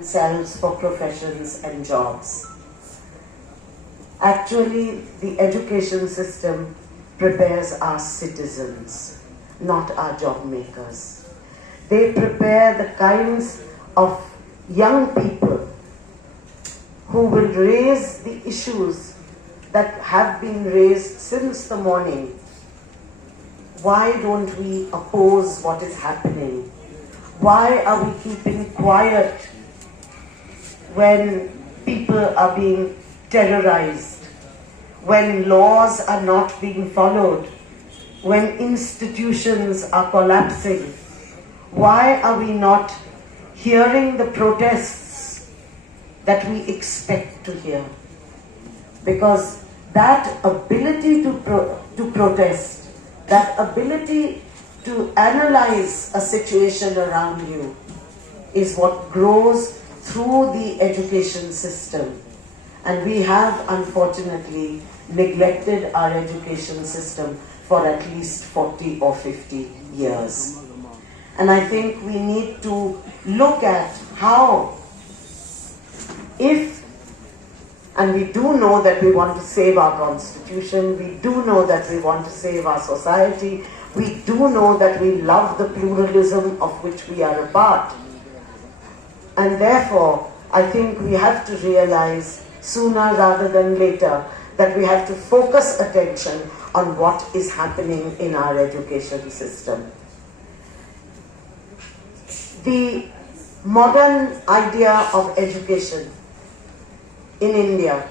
themselves for professions and jobs. Actually, the education system prepares our citizens, not our job makers. They prepare the kinds of young people who will raise the issues that have been raised since the morning. Why don't we oppose what is happening? Why are we keeping quiet when people are being terrorized, when laws are not being followed, when institutions are collapsing? Why are we not hearing the protests that we expect to hear? Because that ability to protest, that ability to analyze a situation around you is what grows through the education system. And we have, unfortunately, neglected our education system for at least 40 or 50 years. And I think we need to look at how, and we do know that we want to save our constitution, we do know that we want to save our society, we do know that we love the pluralism of which we are a part. And therefore, I think we have to realize sooner rather than later that we have to focus attention on what is happening in our education system. The modern idea of education in India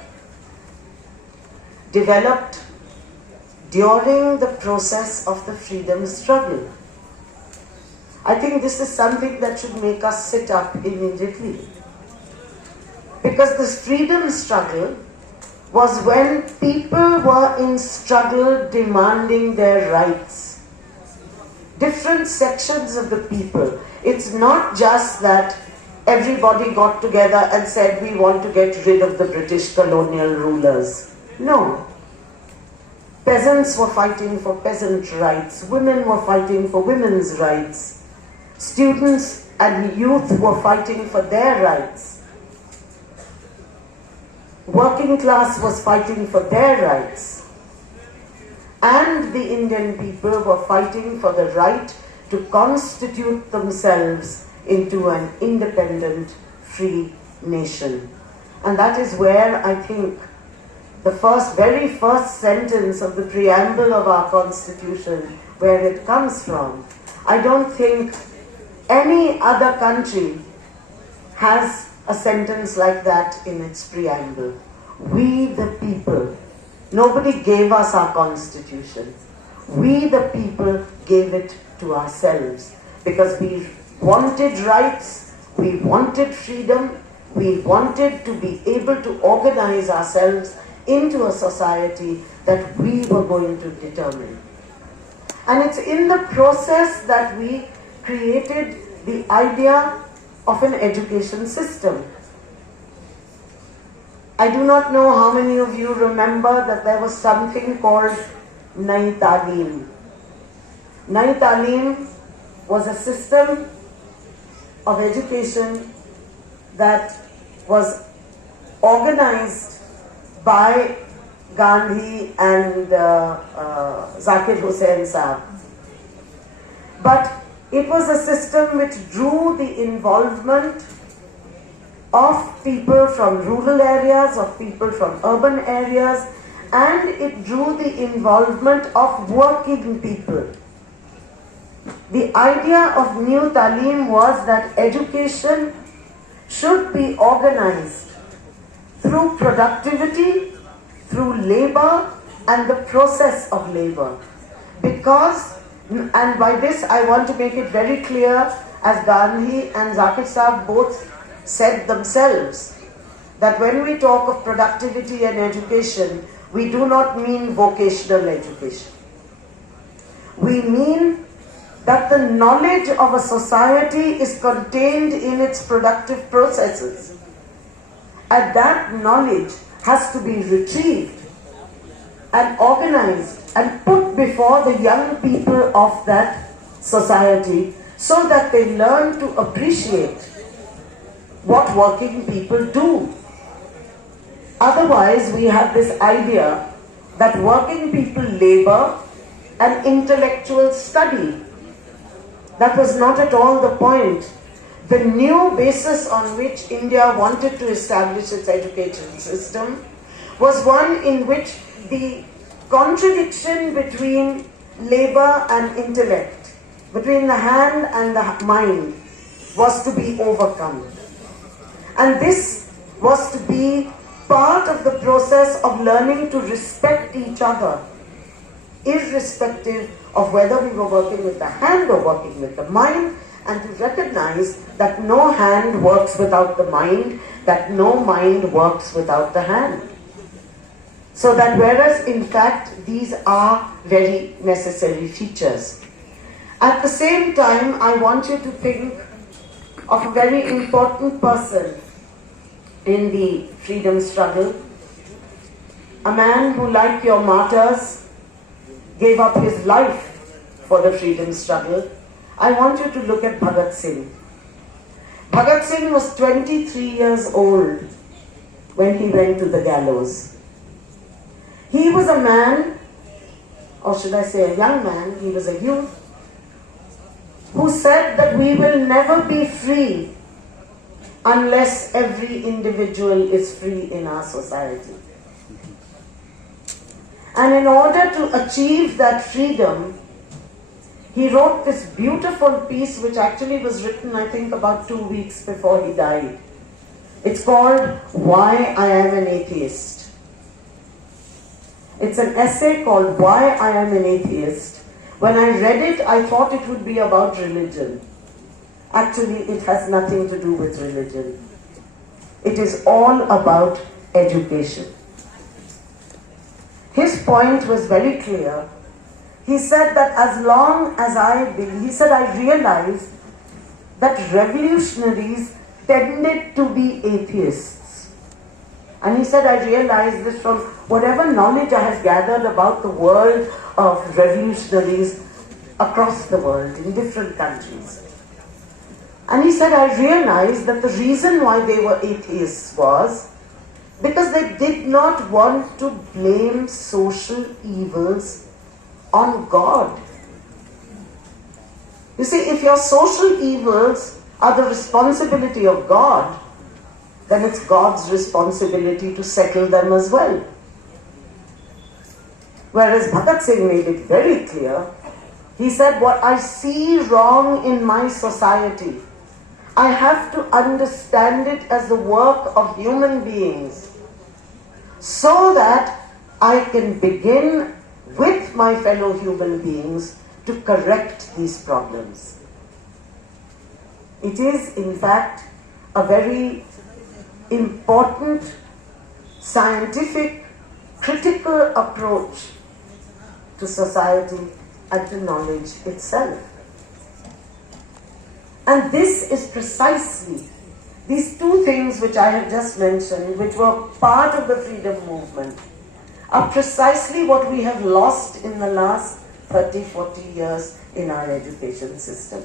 developed during the process of the freedom struggle. I think this is something that should make us sit up immediately. Because this freedom struggle was when people were in struggle demanding their rights. Different sections of the people. It's not just that everybody got together and said we want to get rid of the British colonial rulers. No. Peasants were fighting for peasant rights. Women were fighting for women's rights. Students and youth were fighting for their rights. Working class was fighting for their rights. And the Indian people were fighting for the right to constitute themselves into an independent, free nation. And that is where I think the very first sentence of the preamble of our Constitution, where it comes from. I don't think any other country has a sentence like that in its preamble. We the people. Nobody gave us our Constitution. We the people gave it to ourselves because we wanted rights, we wanted freedom, we wanted to be able to organize ourselves into a society that we were going to determine. And it's in the process that we created the idea of an education system. I do not know how many of you remember that there was something called Nai Talim. Nai Talim was a system of education that was organized by Gandhi and Zakir Hussain Saab. But it was a system which drew the involvement of people from rural areas, of people from urban areas, and it drew the involvement of working people. The idea of New Talim was that education should be organized through productivity, through labor, and the process of labor. Because, and by this I want to make it very clear, as Gandhi and Zakir Saab both said themselves, that when we talk of productivity and education, we do not mean vocational education. We mean that the knowledge of a society is contained in its productive processes. And that knowledge has to be retrieved and organized and put before the young people of that society so that they learn to appreciate what working people do. Otherwise, we have this idea that working people labor and intellectual study. That was not at all the point. The new basis on which India wanted to establish its education system was one in which the contradiction between labor and intellect, between the hand and the mind, was to be overcome. And this was to be part of the process of learning to respect each other, irrespective of whether we were working with the hand or working with the mind, and to recognize that no hand works without the mind, that no mind works without the hand. So that whereas in fact these are very necessary features. At the same time, I want you to think of a very important person in the freedom struggle, a man who, like your martyrs, gave up his life for the freedom struggle. I want you to look at Bhagat Singh. Bhagat Singh was 23 years old when he went to the gallows. He was a man, or should I say a young man, he was a youth, who said that we will never be free unless every individual is free in our society. And in order to achieve that freedom, he wrote this beautiful piece which actually was written, I think, about 2 weeks before he died. It's called Why I Am an Atheist. It's an essay called Why I Am an Atheist. When I read it, I thought it would be about religion. Actually, it has nothing to do with religion. It is all about education. His point was very clear. He said that as long as I realized that revolutionaries tended to be atheists. And he said, I realized this from whatever knowledge I have gathered about the world of revolutionaries across the world, in different countries. And he said, I realized that the reason why they were atheists was because they did not want to blame social evils on God. You see, if your social evils are the responsibility of God, then it's God's responsibility to settle them as well. Whereas Bhagat Singh made it very clear. He said, what I see wrong in my society, I have to understand it as the work of human beings so that I can begin with my fellow human beings to correct these problems. It is, in fact, a very important, scientific, critical approach to society and to knowledge itself. And this is precisely, these two things which I have just mentioned, which were part of the freedom movement, are precisely what we have lost in the last 30, 40 years in our education system.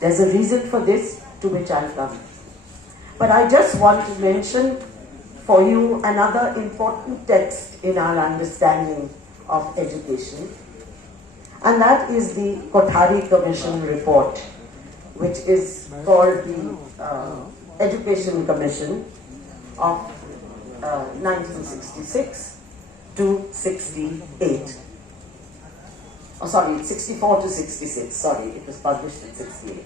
There's a reason for this, to which I'll come. But I just want to mention for you another important text in our understanding of education, and that is the Kothari Commission report, which is called the Education Commission of 1966 to 68. Oh, sorry, 64 to 66. Sorry, it was published in 68.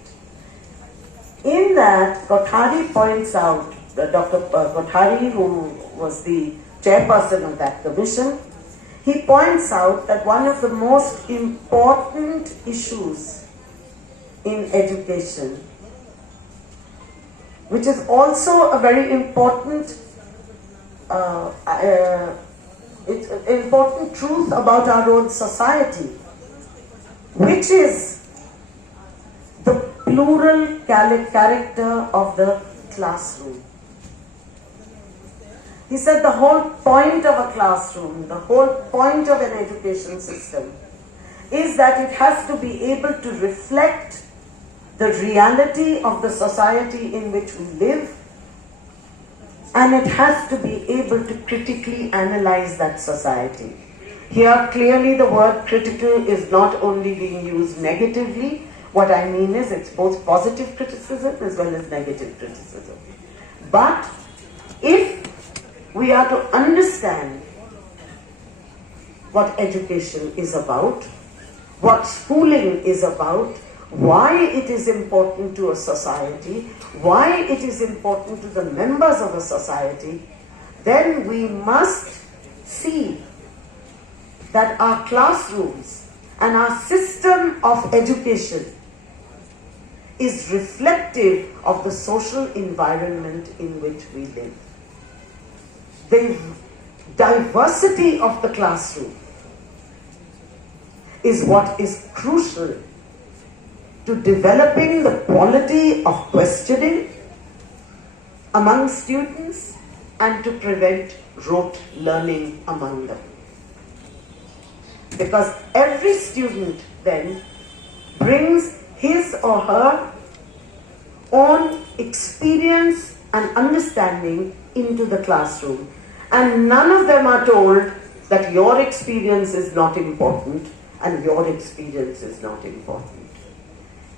In that, Kothari points out, Dr. Kothari, who was the chairperson of that commission, he points out that one of the most important issues in education, which is also a very important it's an important truth about our own society, which is the plural character of the classroom. He said the whole point of a classroom, the whole point of an education system is that it has to be able to reflect the reality of the society in which we live, and it has to be able to critically analyze that society. Here, clearly the word critical is not only being used negatively. What I mean is it's both positive criticism as well as negative criticism. But if we are to understand what education is about, what schooling is about, why it is important to a society, why it is important to the members of a society, then we must see that our classrooms and our system of education is reflective of the social environment in which we live. The diversity of the classroom is what is crucial to developing the quality of questioning among students and to prevent rote learning among them. Because every student then brings his or her own experience and understanding into the classroom, and none of them are told that your experience is not important and your experience is not important.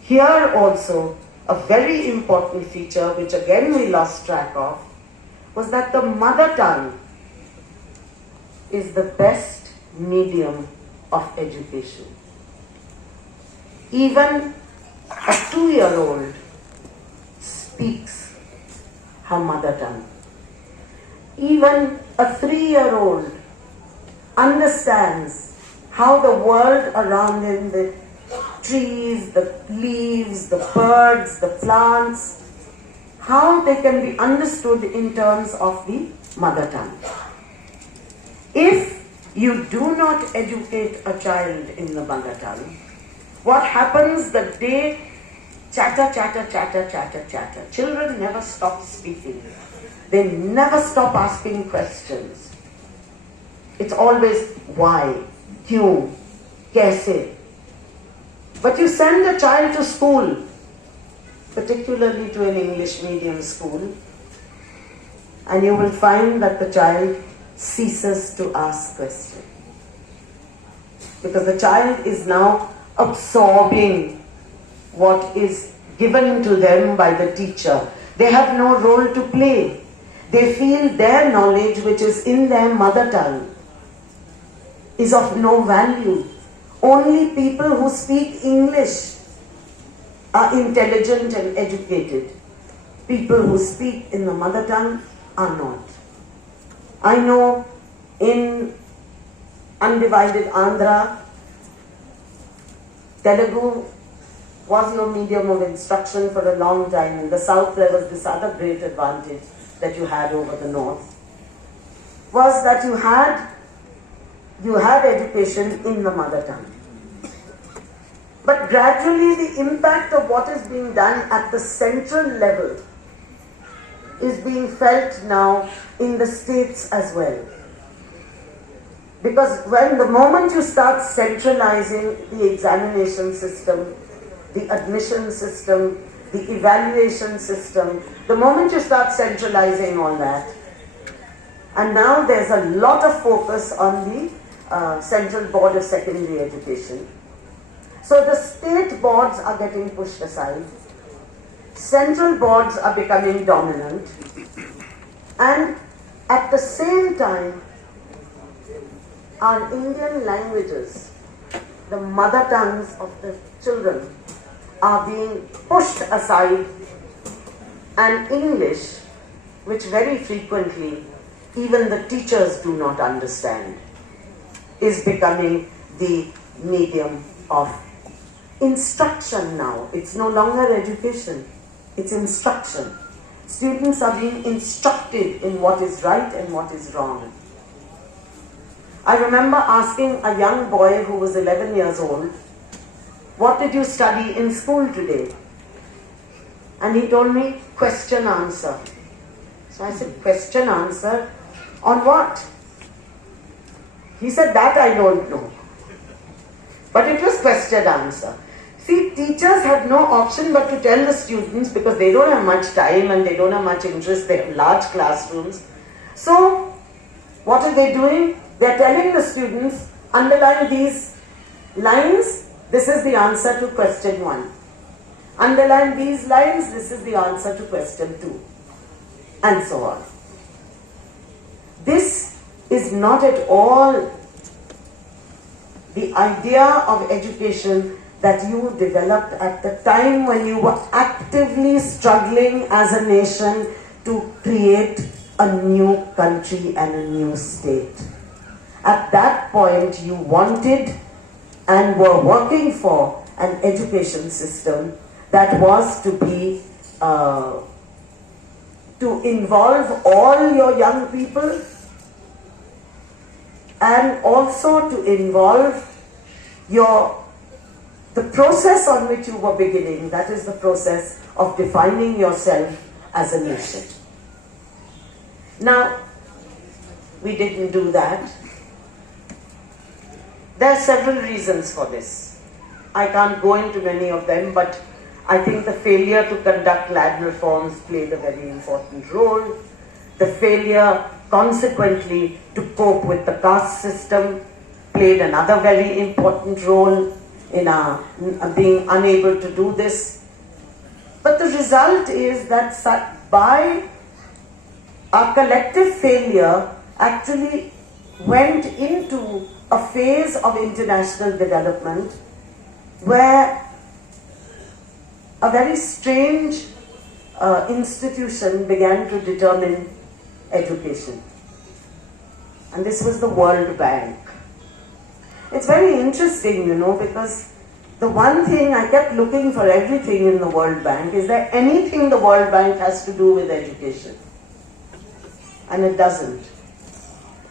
Here also, a very important feature which again we lost track of was that the mother tongue is the best medium of education. Even a 2-year-old speaks her mother tongue. Even a 3-year-old understands how the world around him, the trees, the leaves, the birds, the plants, how they can be understood in terms of the mother tongue. If you do not educate a child in the mother tongue, what happens the day chatter, chatter, chatter, chatter, chatter. Children never stop speaking. They never stop asking questions. It's always why, kyun, kaise. But you send a child to school, particularly to an English medium school, and you will find that the child ceases to ask questions. Because the child is now absorbing what is given to them by the teacher. They have no role to play. They feel their knowledge, which is in their mother tongue, is of no value. Only people who speak English are intelligent and educated. People who speak in the mother tongue are not. I know in undivided Andhra, Telugu was no medium of instruction for a long time. In the south there was this other great advantage that you had over the north, was that you had education in the mother tongue. But gradually the impact of what is being done at the central level is being felt now in the states as well. Because the moment you start centralizing the examination system, the admission system, the evaluation system, the moment you start centralizing all that, and now there's a lot of focus on the Central Board of Secondary Education. So the state boards are getting pushed aside, central boards are becoming dominant, and at the same time, our Indian languages, the mother tongues of the children, are being pushed aside, and English, which very frequently even the teachers do not understand, is becoming the medium of instruction now. It's no longer education, it's instruction. Students are being instructed in what is right and what is wrong. I remember asking a young boy who was 11 years old, "What did you study in school today?" And he told me, "Question answer." So I said, "Question answer on what?" He said, "That I don't know." But it was question answer. See, teachers had no option but to tell the students, because they don't have much time and they don't have much interest, they have large classrooms. So, what are they doing? They're telling the students, underline these lines, this is the answer to question 1. Underline these lines, this is the answer to question 2. And so on. This is not at all the idea of education that you developed at the time when you were actively struggling as a nation to create a new country and a new state. At that point, you wanted and were working for an education system that was to be, to involve all your young people and also to involve the process on which you were beginning, that is the process of defining yourself as a nation. Now, we didn't do that. There are several reasons for this. I can't go into many of them, but I think the failure to conduct land reforms played a very important role. The failure, consequently, to cope with the caste system played another very important role in our being unable to do this. But the result is that by our collective failure actually went into a phase of international development where a very strange institution began to determine education. And this was the World Bank. It's very interesting, because the one thing I kept looking for everything in the World Bank, is there anything the World Bank has to do with education? And it doesn't.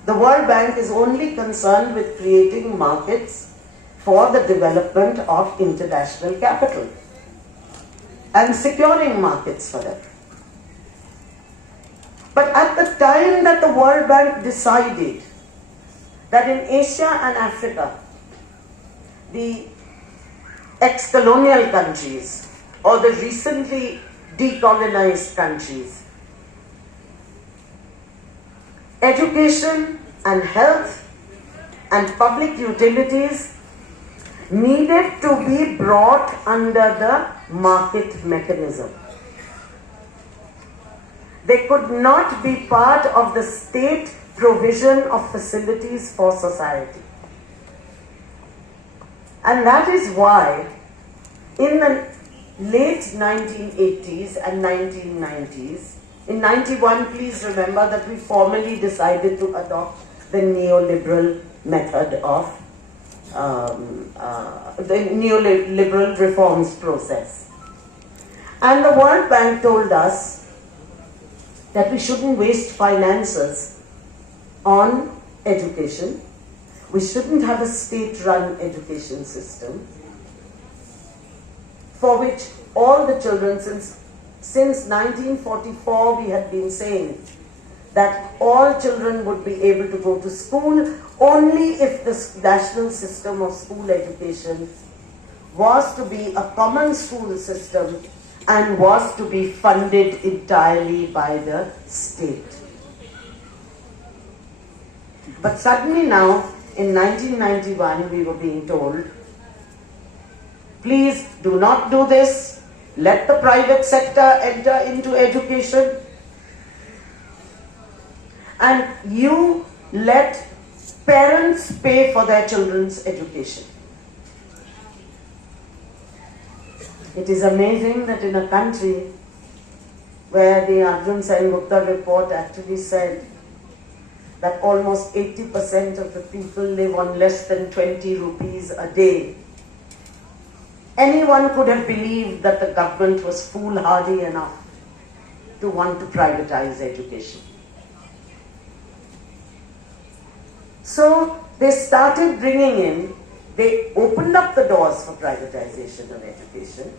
The World Bank is only concerned with creating markets for the development of international capital and securing markets for them. But at the time that the World Bank decided that in Asia and Africa, the ex-colonial countries or the recently decolonized countries, education and health and public utilities needed to be brought under the market mechanism. They could not be part of the state provision of facilities for society. And that is why in the late 1980s and 1990s, in 91, please remember that we formally decided to adopt the neoliberal method of the neoliberal reforms process. And the World Bank told us that we shouldn't waste finances on education. We shouldn't have a state-run education system for which all the children, since 1944 we had been saying that all children would be able to go to school only if the national system of school education was to be a common school system and was to be funded entirely by the state. But suddenly now, in 1991, we were being told, please do not do this, let the private sector enter into education, and you let parents pay for their children's education. It is amazing that in a country where the Arjun Sen Gupta report actually said that almost 80% of the people live on less than 20 rupees a day, anyone could have believed that the government was foolhardy enough to want to privatize education. So they started bringing in, they opened up the doors for privatization of education,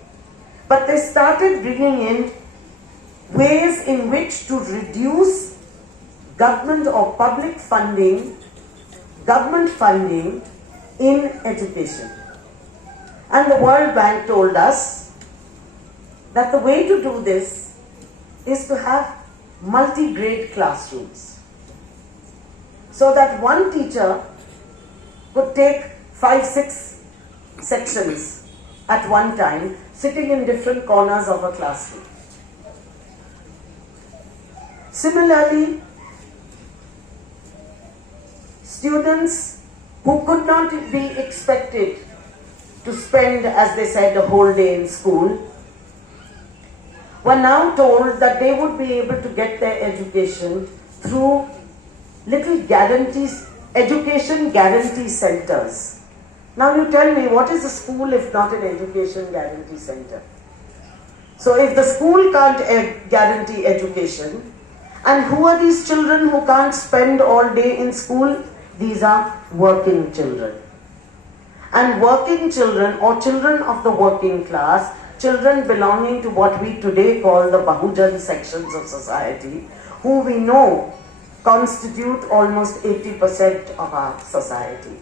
but they started bringing in ways in which to reduce government or public funding, government funding in education. And the World Bank told us that the way to do this is to have multi-grade classrooms, so that one teacher could take 5-6 sections at one time, sitting in different corners of a classroom. Similarly, students who could not be expected to spend, as they said, a whole day in school, were now told that they would be able to get their education through little education guarantee centers. Now you tell me, what is a school if not an education guarantee center? So if the school can't guarantee education, and who are these children who can't spend all day in school? These are working children. And working children, or children of the working class, children belonging to what we today call the Bahujan sections of society, who we know constitute almost 80% of our society.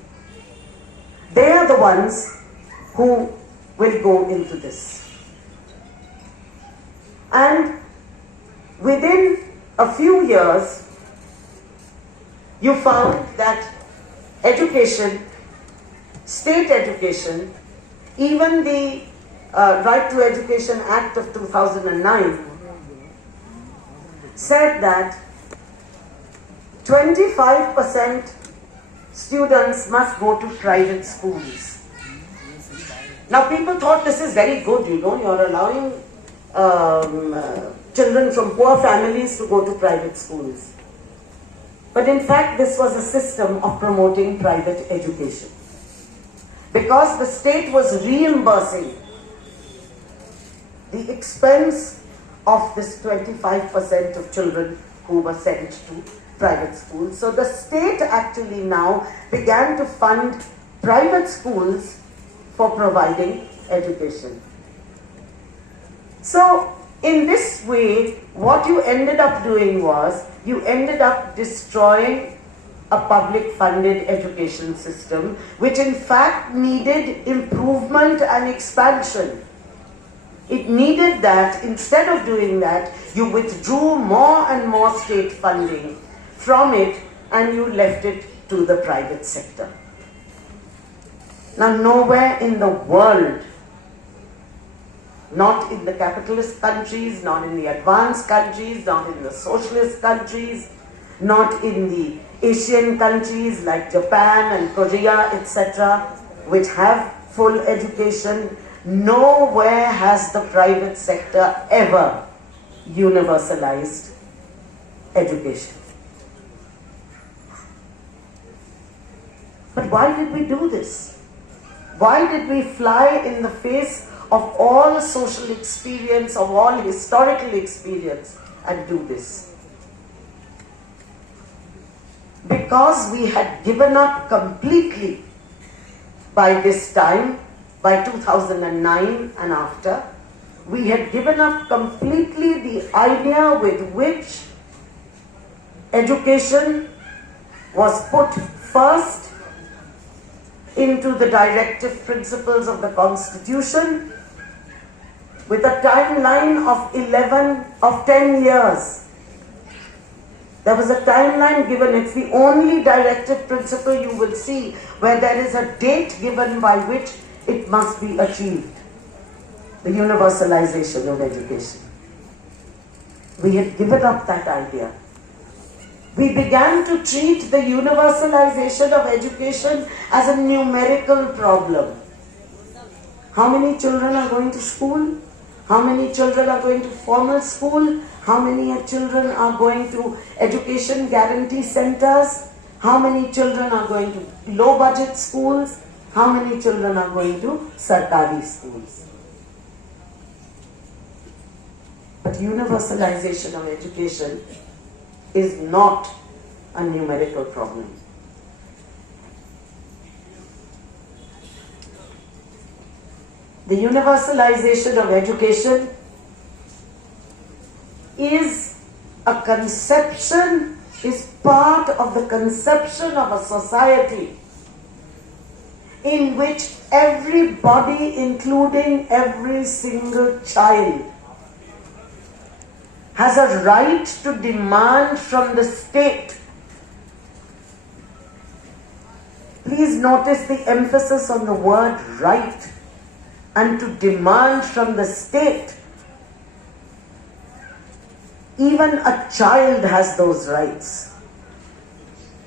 They are the ones who will go into this. And within a few years, you found that education, state education, even the Right to Education Act of 2009 said that 25% students must go to private schools. Now people thought this is very good, you're allowing children from poor families to go to private schools. But in fact, this was a system of promoting private education, because the state was reimbursing the expense of this 25% of children who were sent to private schools. So the state actually now began to fund private schools for providing education. So in this way, what you ended up doing was, you ended up destroying a public funded education system, which in fact needed improvement and expansion. It needed that. Instead of doing that, you withdrew more and more state funding from it and you left it to the private sector. Now, nowhere in the world, not in the capitalist countries, not in the advanced countries, not in the socialist countries, not in the Asian countries like Japan and Korea, etc., which have full education, nowhere has the private sector ever universalized education. But why did we do this? Why did we fly in the face of all social experience, of all historical experience, and do this? Because we had given up completely by this time, by 2009 and after, we had given up completely the idea with which education was put first into the directive principles of the Constitution, with a timeline of 10 years. There was a timeline given. It's the only directive principle you will see where there is a date given by which it must be achieved. The universalization of education. We had given up that idea. We began to treat the universalization of education as a numerical problem. How many children are going to school? How many children are going to formal school? How many children are going to education guarantee centers? How many children are going to low budget schools? How many children are going to Sarkari schools? But universalization of education is not a numerical problem. The universalization of education is a conception, is part of the conception of a society in which everybody, including every single child, has a right to demand from the state. Please notice the emphasis on the word right, and to demand from the state. Even a child has those rights.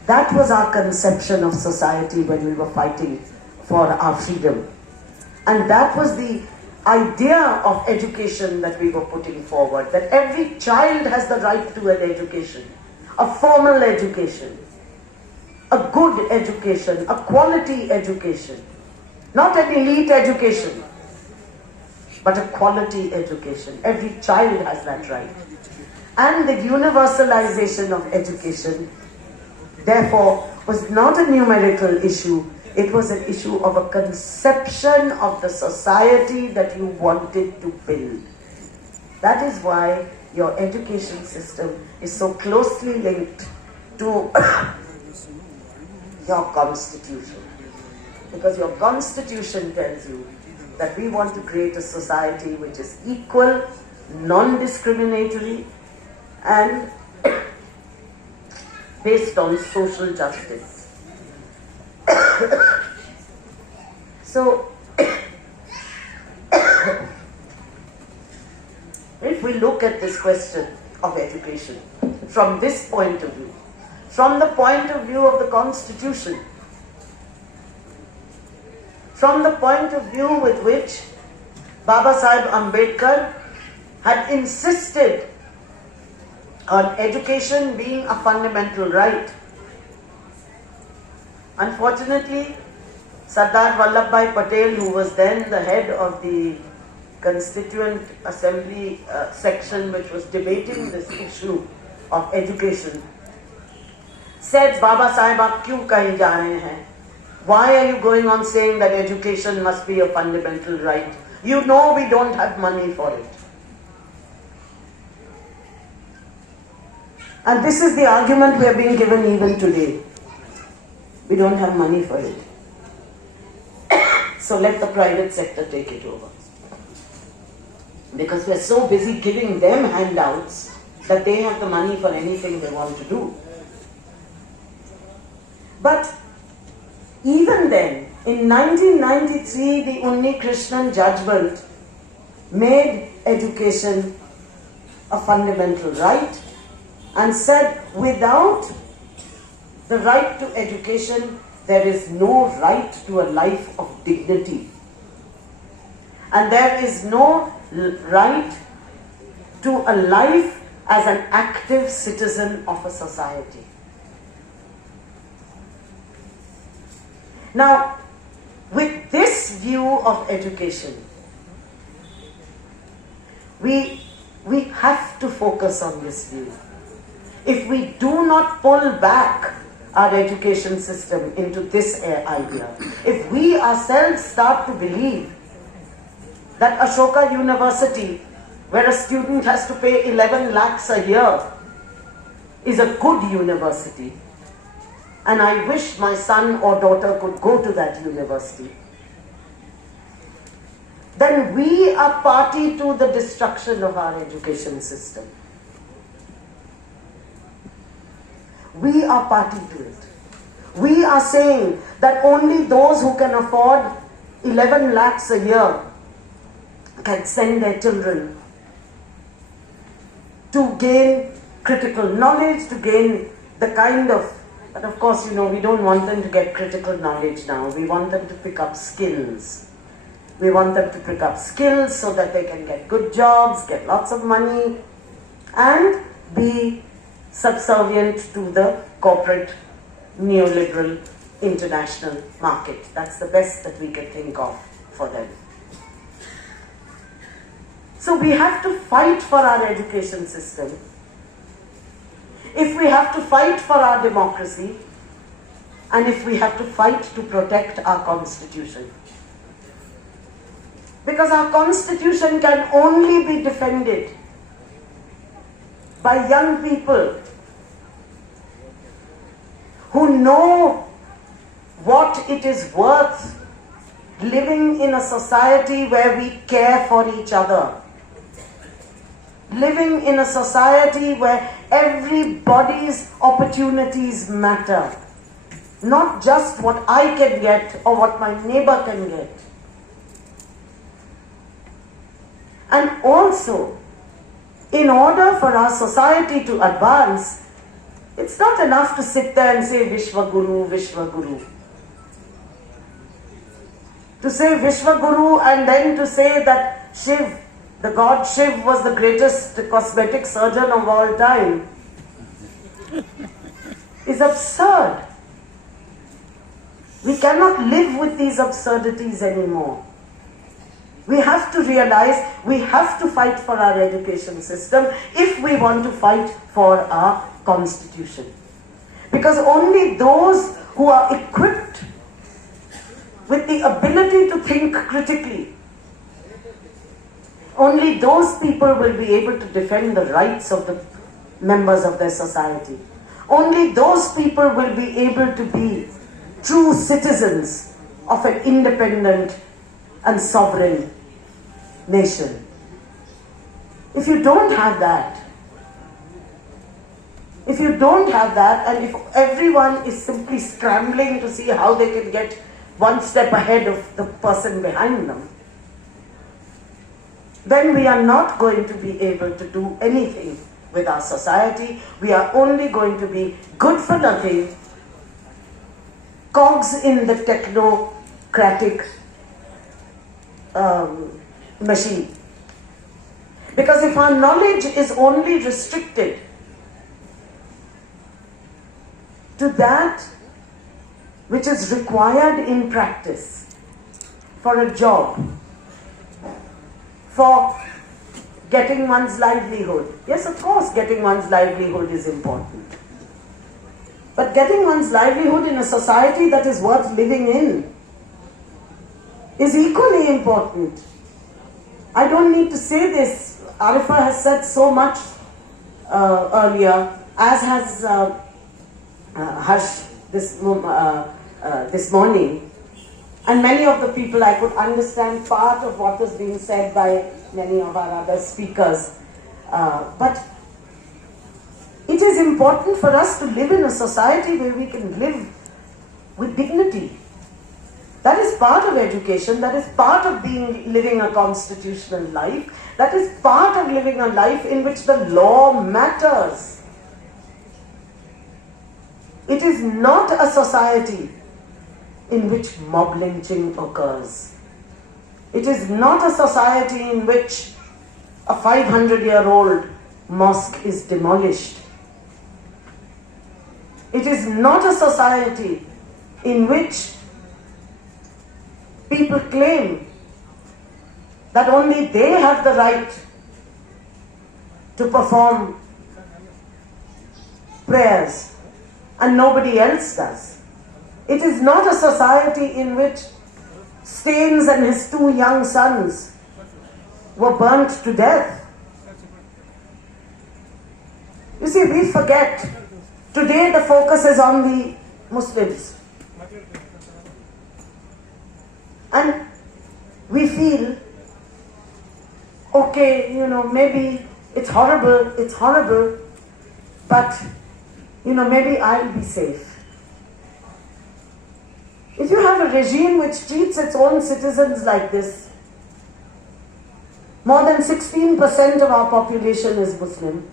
That was our conception of society when we were fighting for our freedom. And that was the idea of education that we were putting forward, that every child has the right to an education, a formal education, a good education, a quality education, not an elite education, but a quality education. Every child has that right. And the universalization of education, therefore, was not a numerical issue. It was an issue of a conception of the society that you wanted to build. That is why your education system is so closely linked to your constitution. Because your constitution tells you that we want to create a society which is equal, non-discriminatory, and based on social justice. So, if we look at this question of education from this point of view, from the point of view of the Constitution, from the point of view with which Baba Sahib Ambedkar had insisted on education being a fundamental right. Unfortunately, Sardar Vallabhbhai Patel, who was then the head of the Constituent Assembly section which was debating this issue of education, said, Baba Sahib, aap kyun kahin ja rahe hain? Why are you going on saying that education must be a fundamental right? You know we don't have money for it. And this is the argument we are being given even today. We don't have money for it. So let the private sector take it over. Because we are so busy giving them handouts that they have the money for anything they want to do. But even then, in 1993, the Unni Krishnan judgment made education a fundamental right and said, without the right to education, there is no right to a life of dignity. And there is no right to a life as an active citizen of a society. Now, with this view of education, we have to focus on this view. If we do not pull back our education system into this idea, if we ourselves start to believe that Ashoka University, where a student has to pay 11 lakhs a year, is a good university, and I wish my son or daughter could go to that university, then we are party to the destruction of our education system. We are party to it. We are saying that only those who can afford 11 lakhs a year can send their children to gain critical knowledge, to gain the kind of, but of course, you know, we don't want them to get critical knowledge now. We want them to pick up skills. We want them to pick up skills so that they can get good jobs, get lots of money, and be subservient to the corporate, neoliberal, international market. That's the best that we can think of for them. So we have to fight for our education system. If we have to fight for our democracy, and if we have to fight to protect our constitution. Because our constitution can only be defended by young people who know what it is worth living in a society where we care for each other. Living in a society where everybody's opportunities matter. Not just what I can get or what my neighbor can get. And also, in order for our society to advance, it's not enough to sit there and say Vishwaguru, Vishwaguru. To say Vishwaguru and then to say that Shiv, the god Shiv, was the greatest cosmetic surgeon of all time is absurd. We cannot live with these absurdities anymore. We have to realize we have to fight for our education system if we want to fight for our constitution. Because only those who are equipped with the ability to think critically, only those people will be able to defend the rights of the members of their society. Only those people will be able to be true citizens of an independent and sovereign nation. If you don't have that, and if everyone is simply scrambling to see how they can get one step ahead of the person behind them, then we are not going to be able to do anything with our society. We are only going to be good for nothing, cogs in the technocratic machine. Because if our knowledge is only restricted to that which is required in practice for a job, for getting one's livelihood. Yes, of course, getting one's livelihood is important. But getting one's livelihood in a society that is worth living in is equally important. I don't need to say this. Arifa has said so much earlier, as has Harsh this morning. And many of the people, I could understand part of what was being said by many of our other speakers. But it is important for us to live in a society where we can live with dignity. That is part of education. That is part of living a constitutional life. That is part of living a life in which the law matters. It is not a society in which mob lynching occurs. It is not a society in which a 500-year-old mosque is demolished. It is not a society in which people claim that only they have the right to perform prayers and nobody else does. It is not a society in which Staines and his 2 young sons were burnt to death. You see, we forget. Today the focus is on the Muslims. And we feel, okay, maybe it's horrible, but, maybe I'll be safe. If you have a regime which treats its own citizens like this, more than 16% of our population is Muslim.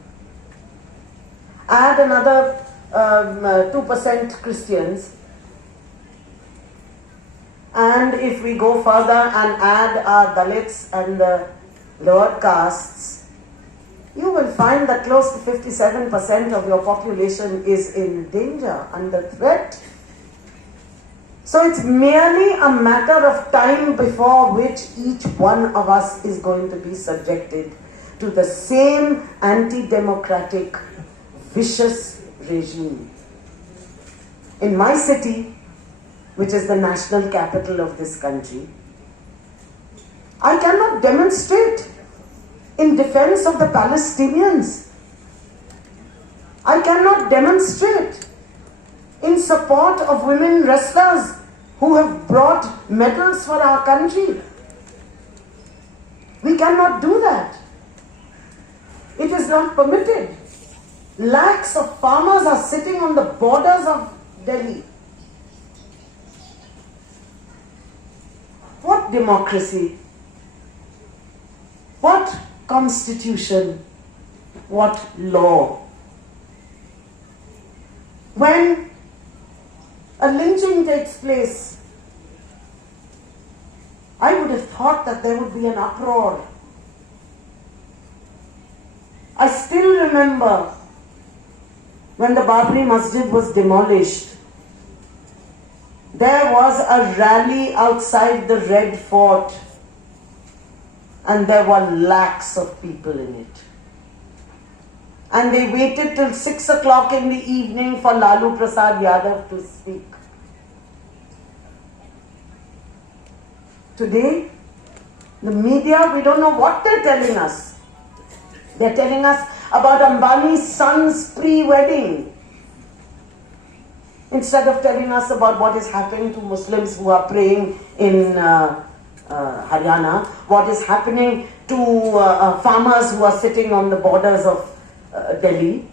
Add another 2% Christians. And if we go further and add our Dalits and the lower castes, you will find that close to 57% of your population is in danger, under threat. So it's merely a matter of time before which each one of us is going to be subjected to the same anti-democratic, vicious regime. In my city, which is the national capital of this country, I cannot demonstrate in defense of the Palestinians. I cannot demonstrate in support of women wrestlers who have brought medals for our country. We cannot do that. It is not permitted. Lakhs of farmers are sitting on the borders of Delhi. What democracy? What constitution? What law? When a lynching takes place, I would have thought that there would be an uproar. I still remember when the Babri Masjid was demolished, there was a rally outside the Red Fort and there were lakhs of people in it. And they waited till 6 o'clock in the evening for Lalu Prasad Yadav to speak. Today, the media, we don't know what they're telling us. They're telling us about Ambani's son's pre-wedding, instead of telling us about what is happening to Muslims who are praying in Haryana, what is happening to farmers who are sitting on the borders of Delhi.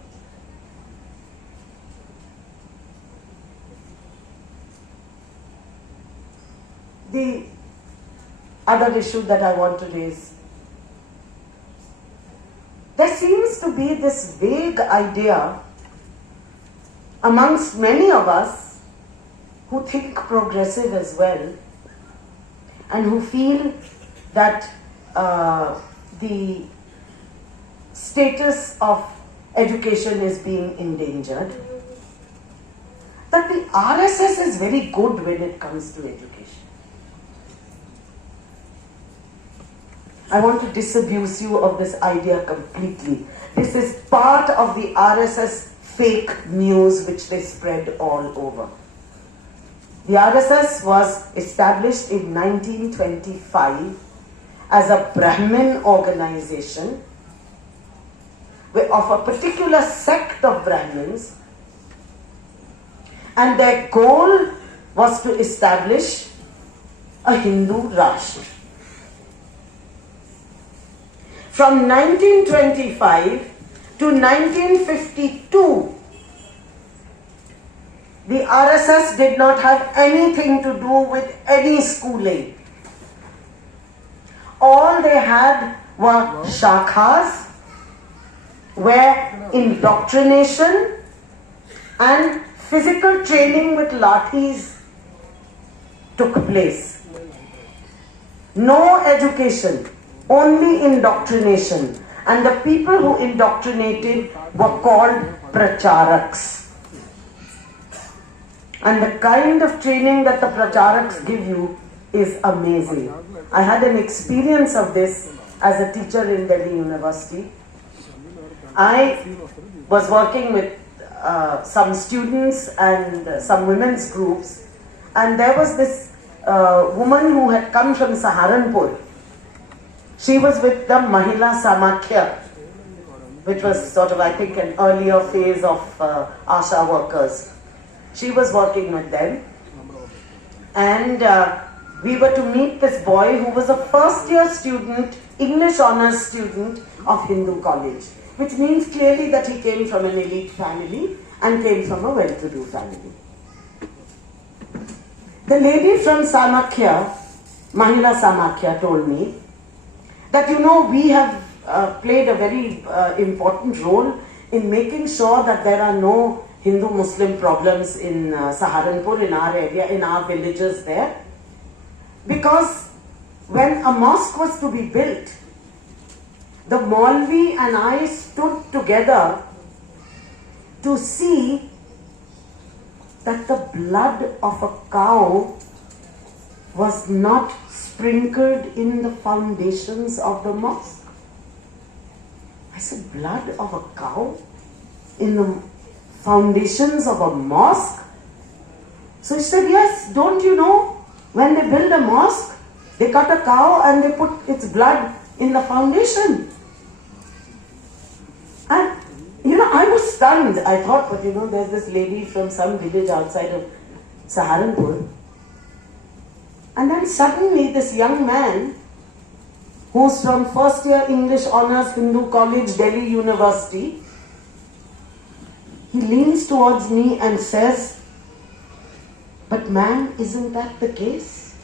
The other issue that I want to raise, there seems to be this vague idea amongst many of us who think progressive as well and who feel that the status of education is being endangered, that the RSS is very good when it comes to education. I want to disabuse you of this idea completely. This is part of the RSS fake news which they spread all over. The RSS was established in 1925 as a Brahmin organization of a particular sect of Brahmins, and their goal was to establish a Hindu Rashtra. From 1925 to 1952, the RSS did not have anything to do with any schooling. All they had were shakhas, where indoctrination and physical training with lathis took place. No education, only indoctrination. And the people who indoctrinated were called pracharaks. And the kind of training that the pracharaks give you is amazing. I had an experience of this as a teacher in Delhi University. I was working with some students and some women's groups, and there was this woman who had come from Saharanpur. She was with the Mahila Samakhya, which was sort of, I think, an earlier phase of Asha workers. She was working with them, and we were to meet this boy who was a first-year student, English honours student of Hindu college, which means clearly that he came from an elite family and came from a well-to-do family. The lady from Samakhya, Mahila Samakhya, told me that, you know, we have played a very important role in making sure that there are no Hindu-Muslim problems in Saharanpur, in our area, in our villages there. Because when a mosque was to be built, the Maulvi and I stood together to see that the blood of a cow was not sprinkled in the foundations of the mosque. I said, blood of a cow in the foundations of a mosque? So he said, yes, don't you know, when they build a mosque, they cut a cow and they put its blood in the foundation. And, you know, I was stunned. I thought, but you know, there's this lady from some village outside of Saharanpur. And then suddenly this young man, who's from first year English Honours Hindu College, Delhi University, he leans towards me and says, "But ma'am, isn't that the case?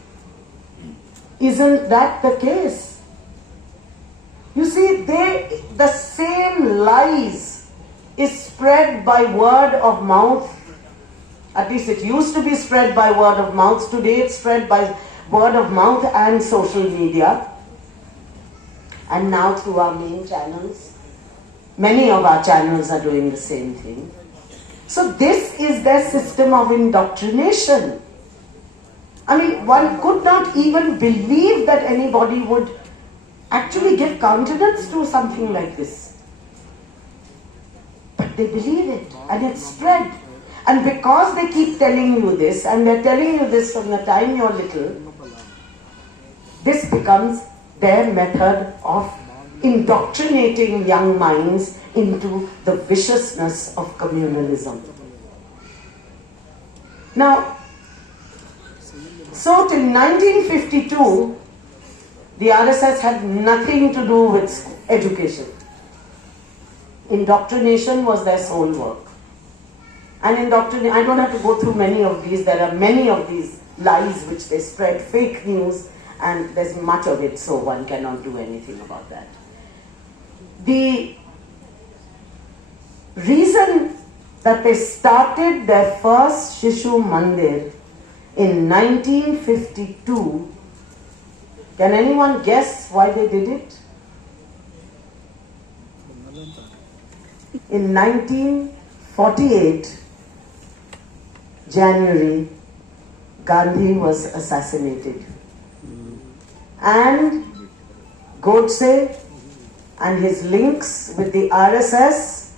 Isn't that the case?" You see, the same lies is spread by word of mouth. At least it used to be spread by word of mouth. Today it's spread by word of mouth and social media. And now through our main channels. Many of our channels are doing the same thing. So this is their system of indoctrination. I mean, one could not even believe that anybody would actually give countenance to something like this. But they believe it, and it's spread. And because they keep telling you this, and they're telling you this from the time you're little, this becomes their method of indoctrinating young minds into the viciousness of communalism. Now, so till 1952, the RSS had nothing to do with education. Indoctrination was their sole work. And indoctrination, I don't have to go through many of these. There are many of these lies which they spread, fake news, and there's much of it, so one cannot do anything about that. The reason that they started their first Shishu Mandir in 1952, can anyone guess why they did it? In 1948, January, Gandhi was assassinated. And Godse and his links with the RSS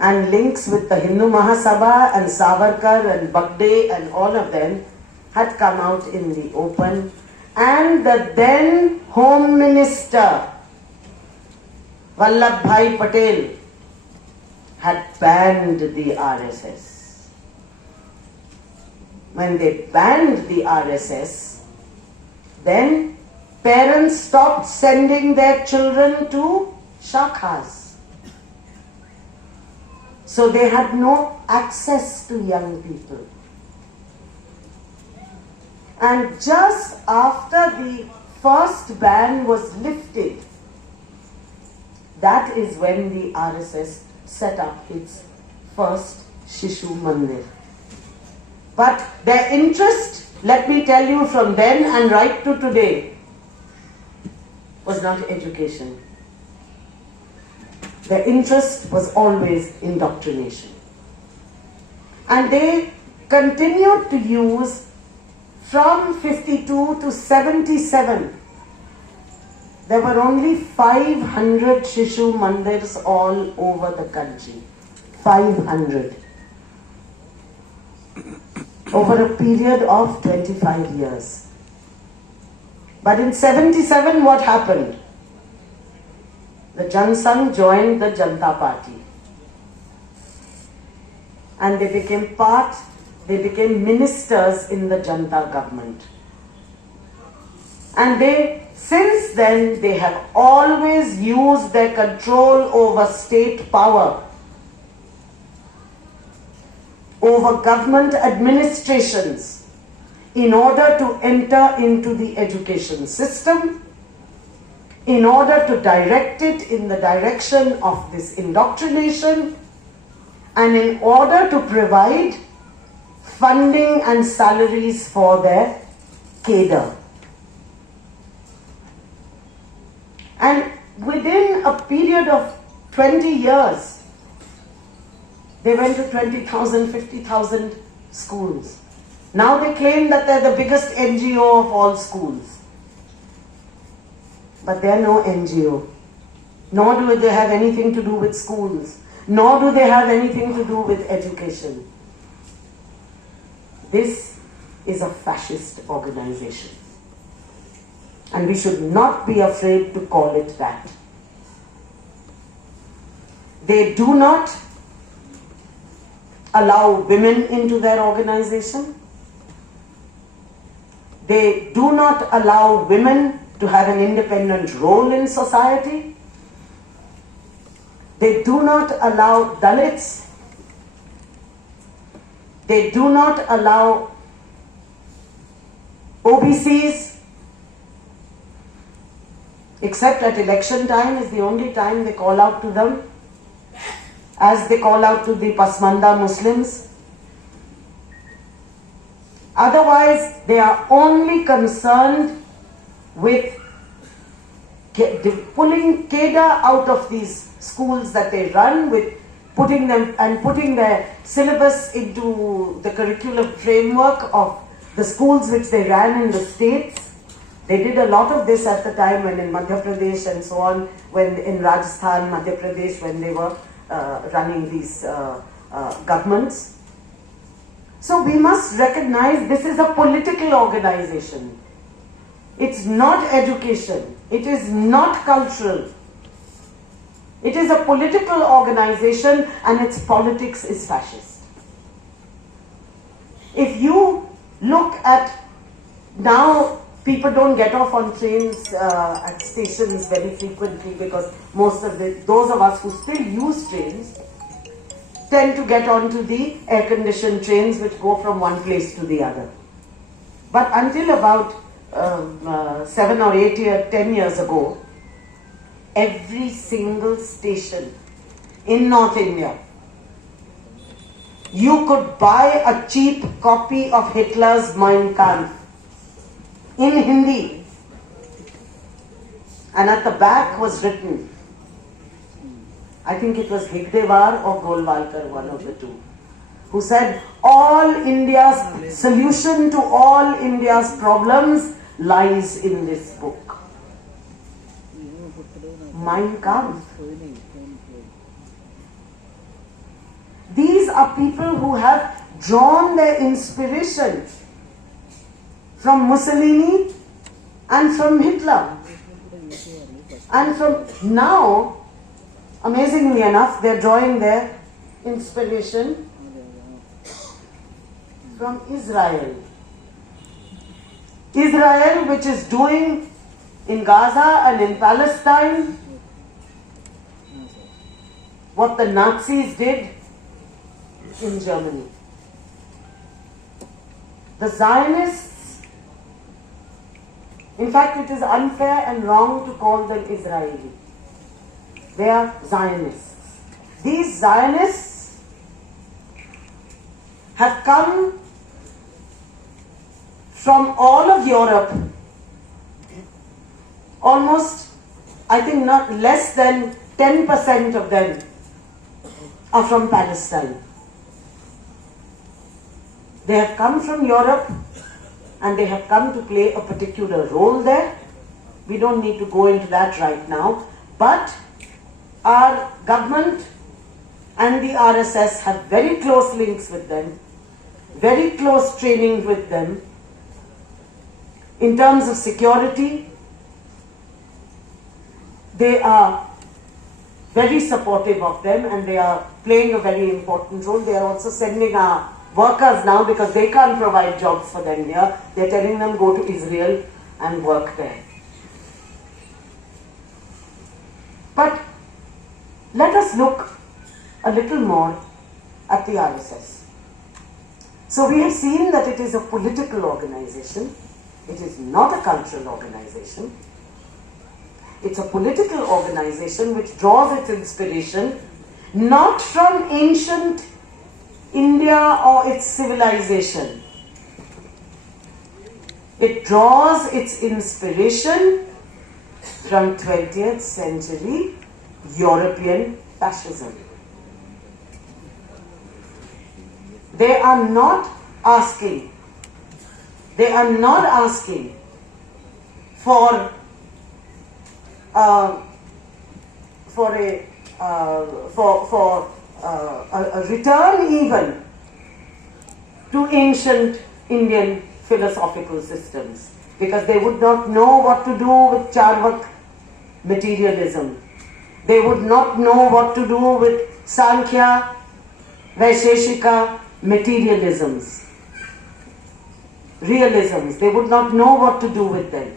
and links with the Hindu Mahasabha and Savarkar and Bagde and all of them had come out in the open. And the then Home Minister, Vallabhbhai Patel, had banned the RSS. When they banned the RSS, then parents stopped sending their children to shakhas. So they had no access to young people. And just after the first ban was lifted, that is when the RSS set up its first Shishu Mandir. But their interest, let me tell you, from then and right to today, was not education. Their interest was always indoctrination. And they continued to use from 52 to 77. There were only 500 Shishu Mandirs all over the country. 500. Over a period of 25 years. But in 77, what happened? The Jansangh joined the Janata Party. And they became ministers in the Janata government. And since then, they have always used their control over state power, over government administrations, in order to enter into the education system, in order to direct it in the direction of this indoctrination, and in order to provide funding and salaries for their cadre. And within a period of 20 years, they went to 20,000, 50,000 schools. Now they claim that they're the biggest NGO of all schools. But they're no NGO. Nor do they have anything to do with schools. Nor do they have anything to do with education. This is a fascist organization. And we should not be afraid to call it that. They do not allow women into their organization. They do not allow women to have an independent role in society. They do not allow Dalits. They do not allow OBCs, except at election time is the only time they call out to them, as they call out to the Pasmanda Muslims. Otherwise, they are only concerned with pulling cadre out of these schools that they run, with putting their syllabus into the curriculum framework of the schools which they ran in the states. They did a lot of this at the time when in Madhya Pradesh and so on, when in Rajasthan, Madhya Pradesh, when they were running these governments. So we must recognize this is a political organization. It's not education. It is not cultural. It is a political organization, and its politics is fascist. If you look at now, people don't get off on trains at stations very frequently, because most of those of us who still use trains tend to get onto the air-conditioned trains which go from one place to the other. But until about 7 or 8 years, 10 years ago, every single station in North India, you could buy a cheap copy of Hitler's Mein Kampf in Hindi, and at the back was written, I think it was Hegdewar or Golwalkar, one of the two, who said, all India's solution to all India's problems lies in this book. Mein Kampf. These are people who have drawn their inspiration from Mussolini and from Hitler. And from now, amazingly enough, they're drawing their inspiration from Israel. Israel, which is doing in Gaza and in Palestine what the Nazis did in Germany. The Zionists, in fact, it is unfair and wrong to call them Israeli. They are Zionists. These Zionists have come from all of Europe. Almost, I think not less than 10% of them are from Palestine. They have come from Europe, and they have come to play a particular role there. We don't need to go into that right now. But our government and the RSS have very close links with them, very close training with them. In terms of security, they are very supportive of them, and they are playing a very important role. They are also sending our workers now, because they can't provide jobs for them here. They're telling them go to Israel and work there. But let us look a little more at the RSS. So we have seen that it is a political organization. It is not a cultural organization. It's a political organization which draws its inspiration not from ancient India or its civilization. It draws its inspiration from 20th century European fascism. They are not asking for a return even to ancient Indian philosophical systems, because they would not know what to do with Charvak materialism. They would not know what to do with Sankhya, Vaisheshika materialisms. realisms. They would not know what to do with them.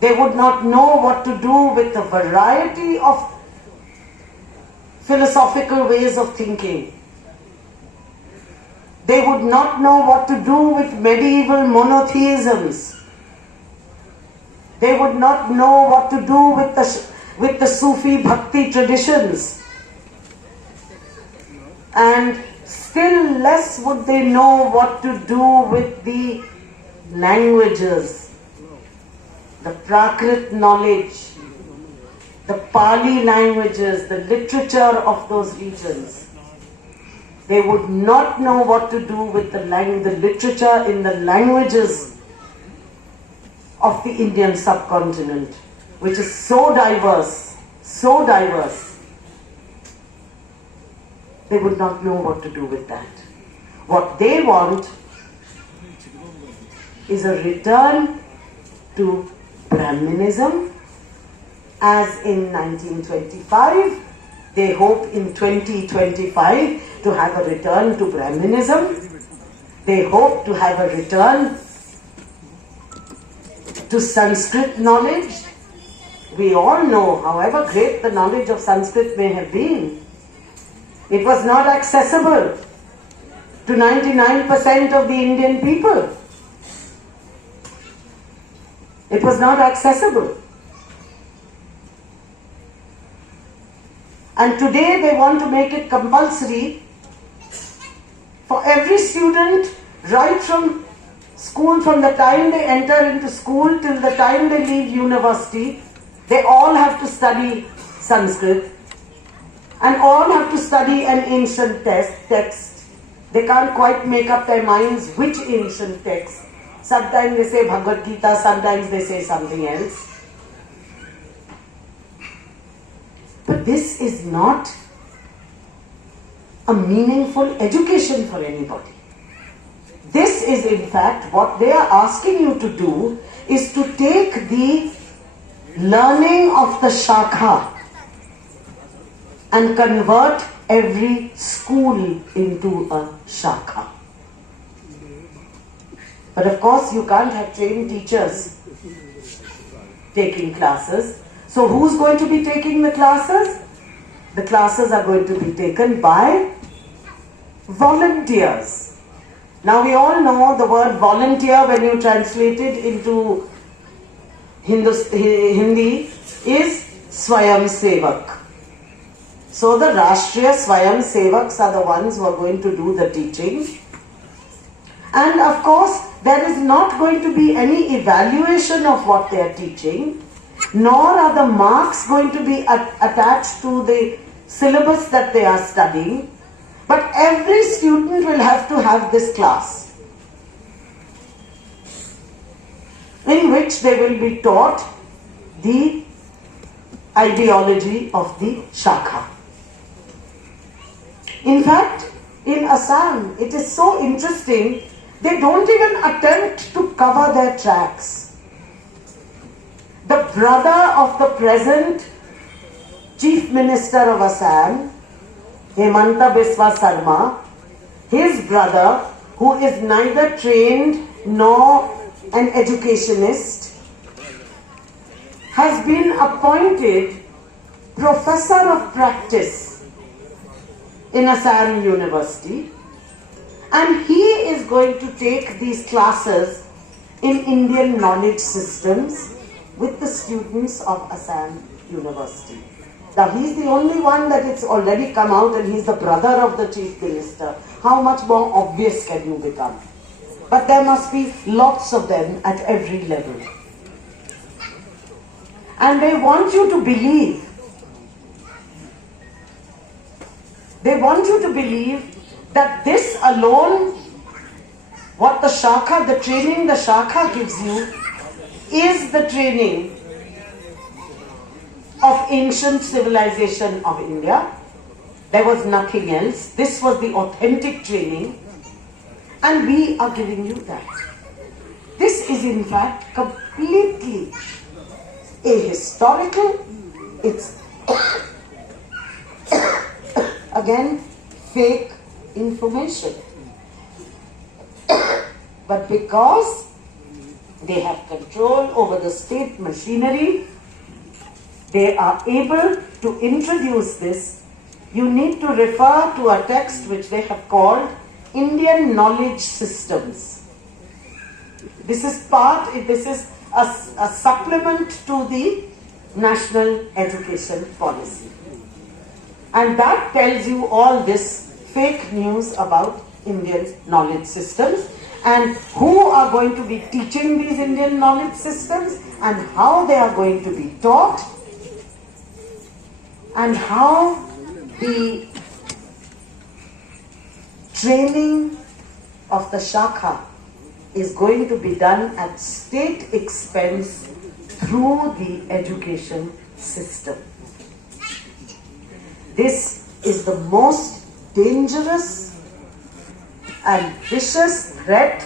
They would not know what to do with the variety of philosophical ways of thinking. They would not know what to do with medieval monotheisms. They would not know what to do with the Sufi Bhakti traditions. And still less would they know what to do with the languages, the Prakrit knowledge, the Pali languages, the literature of those regions. They would not know what to do with the literature in the languages of the Indian subcontinent, which is so diverse, so diverse. They would not know what to do with that. What they want is a return to Brahminism, as in 1925. They hope in 2025 to have a return to Brahminism. They hope to have a return to Sanskrit knowledge. We all know, however great the knowledge of Sanskrit may have been, it was not accessible to 99% of the Indian people. It was not accessible. And today they want to make it compulsory for every student, right from school, from the time they enter into school till the time they leave university. They all have to study Sanskrit and all have to study an ancient text. They can't quite make up their minds which ancient text. Sometimes they say Bhagavad Gita, sometimes they say something else. But this is not a meaningful education for anybody. This is in fact what they are asking you to do, is to take the learning of the Shakha and convert every school into a Shakha. But of course you can't have trained teachers taking classes. So who's going to be taking the classes? The classes are going to be taken by volunteers. Now we all know the word volunteer, when you translate it into Hindi, is Swayam Sevak. So the Rashtriya Swayam Sevaks are the ones who are going to do the teaching. And of course, there is not going to be any evaluation of what they are teaching, nor are the marks going to be attached to the syllabus that they are studying. But every student will have to have this class, in which they will be taught the ideology of the Shakha. In fact, in Assam, it is so interesting, they don't even attempt to cover their tracks. The brother of the present Chief Minister of Assam, Hemanta Biswa Sarma, his brother, who is neither trained nor an educationist, has been appointed Professor of Practice in Assam University, and he is going to take these classes in Indian knowledge systems with the students of Assam University. Now he's the only one that it's already come out, and he's the brother of the Chief Minister. How much more obvious can you become? But there must be lots of them at every level. And they want you to believe. They want you to believe that this alone, what the Shakha, the training the Shakha gives you, is the training of ancient civilization of India. There was nothing else. This was the authentic training, and we are giving you that. This is in fact completely ahistorical. It's again fake information. But because they have control over the state machinery, they are able to introduce this. You need to refer to a text which they have called Indian Knowledge Systems. This is a supplement to the National Education Policy. And that tells you all this fake news about Indian knowledge systems and who are going to be teaching these Indian knowledge systems and how they are going to be taught and how the training of the Shakha is going to be done at state expense through the education system. This is the most dangerous and vicious threat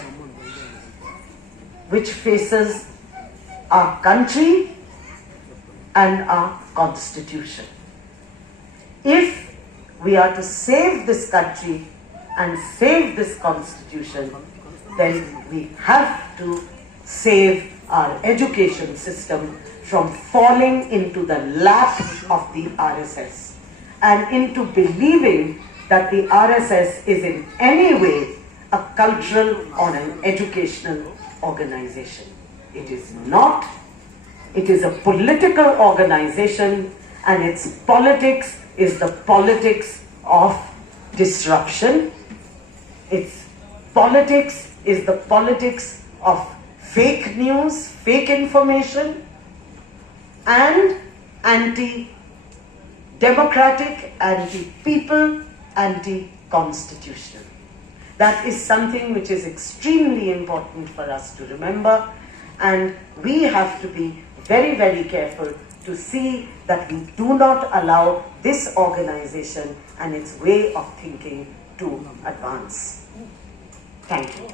which faces our country and our constitution. If we are to save this country and save this constitution, then we have to save our education system from falling into the lap of the RSS and into believing that the RSS is in any way a cultural or an educational organization. It is not. It is a political organization, and its politics is the politics of disruption. Its politics is the politics of fake news, fake information, and anti-democratic, anti-people, anti-constitutional. That is something which is extremely important for us to remember, and we have to be very, very careful to see that we do not allow this organization and its way of thinking to advance. Thank you.